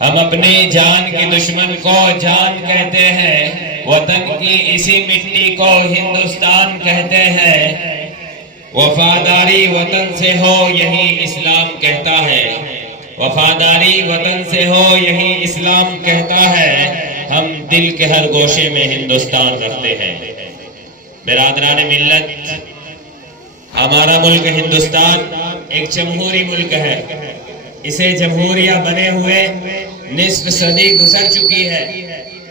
ہم اپنی جان کی دشمن کو جان کہتے ہیں، وطن کی اسی مٹی کو ہندوستان کہتے ہیں۔ وفاداری وطن سے ہو یہی اسلام کہتا ہے، وفاداری وطن سے ہو یہی اسلام کہتا ہے۔ ہم دل کے ہر گوشے میں ہندوستان رکھتے ہیں۔ برادران ملت، ہمارا ملک ہندوستان ایک جمہوری ملک ہے۔ اسے جمہوریہ بنے ہوئے نصف صدی گزر چکی ہے۔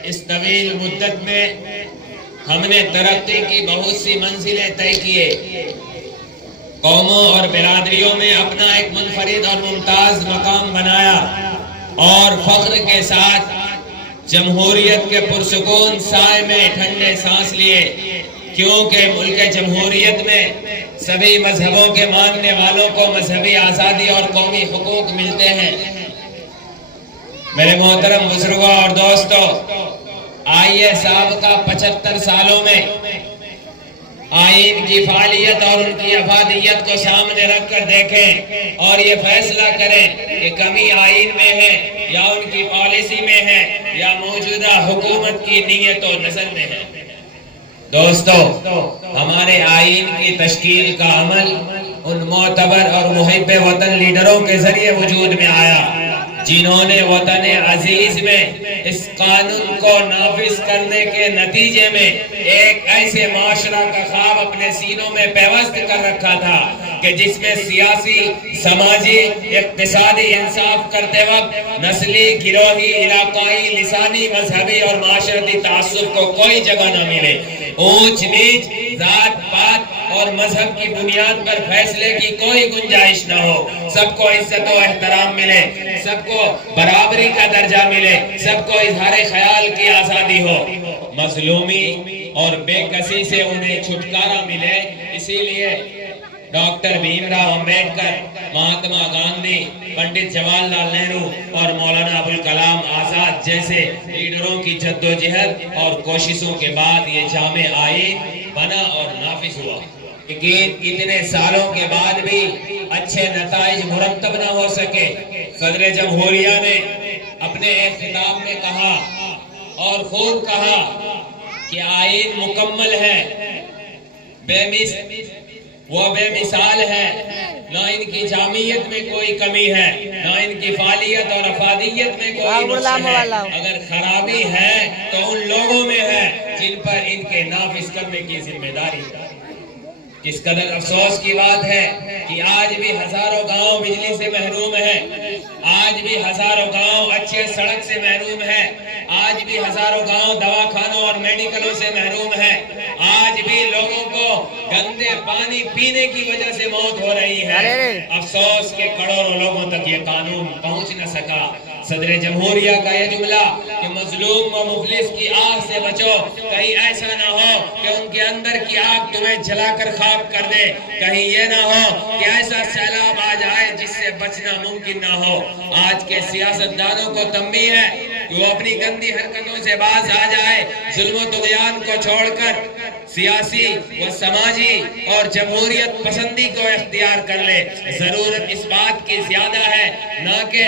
اس طویل مدت میں ہم نے ترقی کی بہت سی منزلیں طے کیے، قوموں اور برادریوں میں اپنا ایک منفرد اور ممتاز مقام بنایا، اور فخر کے ساتھ جمہوریت کے پرسکون سائے میں ٹھنڈے سانس لیے، کیونکہ ملک جمہوریت میں سبھی مذہبوں کے ماننے والوں کو مذہبی آزادی اور قومی حقوق ملتے ہیں۔ میرے محترم بزرگوں اور دوستوں، آئیے سابقہ 75 سالوں میں آئین کی فعالیت اور ان کی افادیت کو سامنے رکھ کر دیکھیں اور یہ فیصلہ کریں کہ کمی آئین میں ہے یا ان کی پالیسی میں ہے یا موجودہ حکومت کی نیت و نظر میں ہے۔ دوستو، ہمارے آئین کی تشکیل کا عمل ان معتبر اور محب وطن لیڈروں کے ذریعے وجود میں آیا، جنہوں نے وطن عزیز میں اس قانون کو نافذ کرنے کے نتیجے میں ایک ایسے معاشرہ کا خواب اپنے سینوں میں پیوست کر رکھا تھا کہ جس میں سیاسی، سماجی، اقتصادی انصاف کرتے وقت نسلی، گروہی، علاقائی، لسانی، مذہبی اور معاشرتی تعصب کو کوئی جگہ نہ ملے، اونچ نیچ، ذات پات اور مذہب کی بنیاد پر فیصلے کی کوئی گنجائش نہ ہو، سب کو عزت و احترام ملے، سب کو برابری کا درجہ ملے، سب کو اظہار خیال کی آزادی ہو، مظلومی اور بے کسی سے انہیں چھٹکارا ملے۔ اسی لیے ڈاکٹر بھیم راؤ امبیڈکر، مہاتما گاندھی، پنڈت جواہر لال نہرو اور مولانا ابوالکلام آزاد جیسے لیڈروں کی جدوجہد اور کوششوں کے بعد یہ جامع آئین بنا اور نافذ ہوا۔ لیکن اتنے سالوں کے بعد بھی اچھے نتائج مرتب نہ ہو سکے۔ صدر جمہوریہ نے اپنے ایک خطاب میں کہا اور خوب کہا کہ آئین مکمل ہے، وہ بے مثال ہے، نہ ان کی جامعیت میں کوئی کمی ہے، نہ ان کی فعالیت اور افادیت میں کوئی نقص ہے۔ اگر خرابی ہے تو ان لوگوں میں ہے جن پر ان کے نافذ کرنے کی ذمہ داری ہے۔ کس قدر افسوس کی بات ہے کہ آج بھی ہزاروں گاؤں بجلی سے محروم ہیں، آج بھی ہزاروں گاؤں اچھے سڑک سے محروم ہیں، آج بھی ہزاروں گاؤں دواخانوں اور میڈیکلوں سے محروم ہیں، آج بھی لوگوں کو گندے پانی پینے کی وجہ سے موت ہو رہی ہے۔ افسوس کہ کروڑوں لوگوں تک یہ قانون پہنچ نہ سکا۔ صدر جمہوریہ کا یہ جملہ کہ مظلوم و مفلس کی آہ سے بچو، کہیں ایسا نہ ہو کہ ان کے اندر کی آگ تمہیں جلا کر خاک کر دے، کہیں یہ نہ ہو کہ ایسا سیلاب آ جائے جس سے بچنا ممکن نہ ہو۔ آج کے سیاستدانوں کو تنبیہ ہے کہ وہ اپنی گندی حرکتوں سے باز آ جائے، ظلم و طغیان کو چھوڑ کر سیاسی و سماجی اور جمہوریت پسندی کو اختیار کر لے۔ ضرورت اس بات کی زیادہ ہے نہ کہ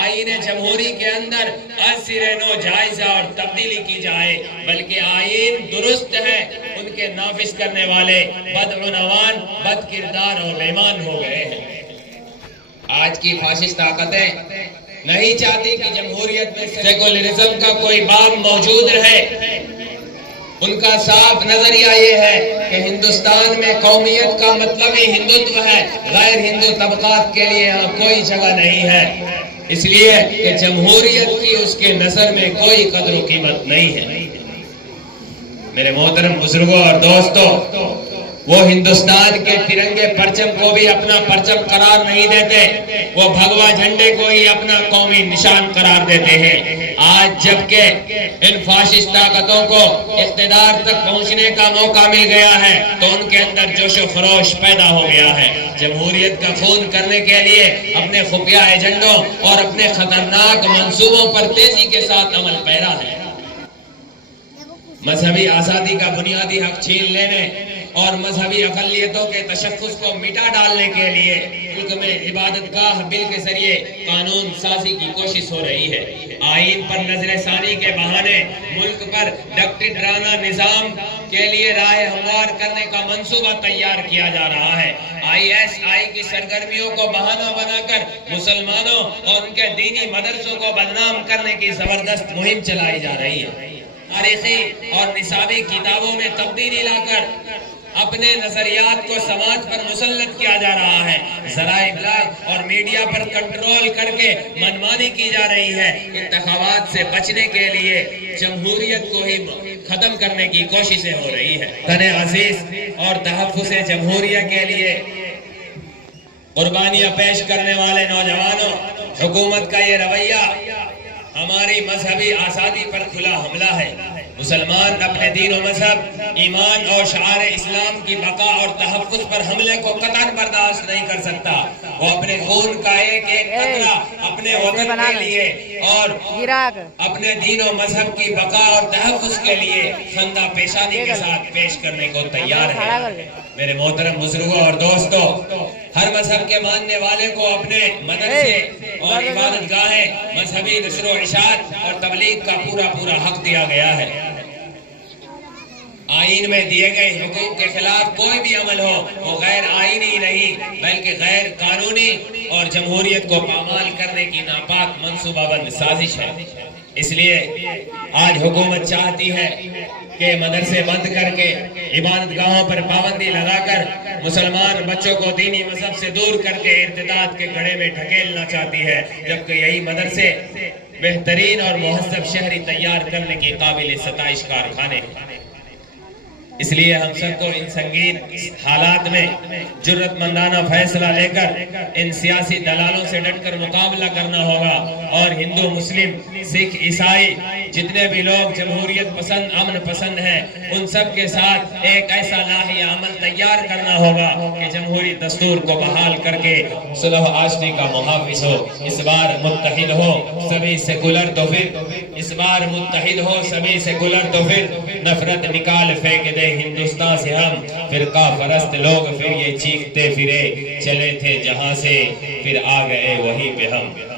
آئین جمہوری کے اندر از سر نو جائزہ اور تبدیلی کی جائے، بلکہ آئین درست ہے، ان کے نافذ کرنے والے بدعنوان، بد کردار اور بےمان ہو گئے ہیں۔ آج کی فاشسٹ طاقتیں نہیں چاہتی کہ جمہوریت میں سیکولرزم کا کوئی باب موجود رہے۔ ان کا صاف نظریہ یہ ہے کہ ہندوستان میں قومیت کا مطلب ہی ہندوتو ہے، غیر ہندو طبقات کے لیے یہاں کوئی جگہ نہیں ہے، اس لیے کہ جمہوریت کی اس کے نظر میں کوئی قدر و قیمت نہیں ہے۔ میرے محترم بزرگوں اور دوستوں، وہ ہندوستان کے ترنگے پرچم کو بھی اپنا پرچم قرار نہیں دیتے، وہ بھگوا جھنڈے کو ہی اپنا قومی نشان قرار دیتے ہیں۔ آج جبکہ ان فاشسٹ طاقتوں کو اقتدار تک پہنچنے کا موقع مل گیا ہے تو ان کے اندر جوش و خروش پیدا ہو گیا ہے۔ جمہوریت کا خون کرنے کے لیے اپنے خفیہ ایجنڈوں اور اپنے خطرناک منصوبوں پر تیزی کے ساتھ عمل پیرا ہے۔ مذہبی آزادی کا بنیادی حق چھین لینے اور مذہبی اقلیتوں کے تشخص کو مٹا ڈالنے کے لیے ملک میں عبادت گاہ بل کے ذریعے قانون سازی کی کوشش ہو رہی ہے۔ آئین پر نظر ثانی کے بہانے ملک پر ڈکٹیٹرانہ نظام کے لیے راہ ہموار کرنے کا منصوبہ تیار کیا جا رہا ہے۔ ISI کی سرگرمیوں کو بہانہ بنا کر مسلمانوں اور ان کے دینی مدرسوں کو بدنام کرنے کی زبردست مہم چلائی جا رہی ہے۔ تاریخی اور نصابی کتابوں میں تبدیلی لا کر اپنے نظریات کو سماج پر مسلط کیا جا رہا ہے۔ ذرائع ابلاغ اور میڈیا پر کنٹرول کر کے منمانی کی جا رہی ہے۔ انتخابات سے بچنے کے لیے جمہوریت کو ہی ختم کرنے کی کوششیں ہو رہی ہے۔ وطن عزیز اور تحفظ جمہوریہ کے لیے قربانیاں پیش کرنے والے نوجوانوں، حکومت کا یہ رویہ ہماری مذہبی آزادی پر کھلا حملہ ہے۔ مسلمان اپنے دین و مذہب، ایمان اور شعار اسلام کی بقا اور تحفظ پر حملے کو قطعاً برداشت نہیں کر سکتا۔ وہ اپنے خون کا ایک ایک قطرہ اپنے وطن کے لیے اور اپنے دین و مذہب کی بقا اور تحفظ کے لیے خندہ پیشانی کے ساتھ پیش کرنے کو تیار ہے۔ میرے محترم بزرگوں اور دوستوں، ہر مذہب کے ماننے والے کو اپنے مدرسے اور عبادت گاہیں، مذہبی نشر و اشاعت اور تبلیغ کا پورا حق دیا گیا ہے۔ آئین میں دیے گئے حقوق کے خلاف کوئی بھی عمل ہو وہ غیر آئینی نہیں بلکہ غیر قانونی اور جمہوریت کو پامال کرنے کی ناپاک منصوبہ بند سازش ہے۔ اس لیے آج حکومت چاہتی ہے کہ مدرسے بند کر کے عبادت گاہوں پر پابندی لگا کر مسلمان بچوں کو دینی مذہب سے دور کر کے ارتداد کے گڑھے میں ڈھکیلنا چاہتی ہے، جبکہ یہی مدرسے بہترین اور مہذب شہری تیار کرنے کی قابل ستائش کارخانے ہیں۔ اس لیے ہم سب کو ان سنگین حالات میں جرأت مندانہ فیصلہ لے کر ان سیاسی دلالوں سے ڈٹ کر مقابلہ کرنا ہوگا، اور ہندو، مسلم، سکھ، عیسائی جتنے بھی لوگ جمہوریت پسند، امن پسند ہیں، ان سب کے ساتھ ایک ایسا لاہی عمل تیار کرنا ہوگا کہ جمہوری دستور کو بحال کر کے صلح و آشتی کا محافظ ہو۔ اس بار متحد ہو سبھی سیکولر تو پھر، اس بار متحد ہو سبھی سیکولر تو پھر نفرت نکال پھینک دے ہندوستان سے ہم، فرقہ پرست لوگ پھر یہ چیختے پھرے چلے تھے جہاں سے، پھر آ گئے وہیں پہ ہم۔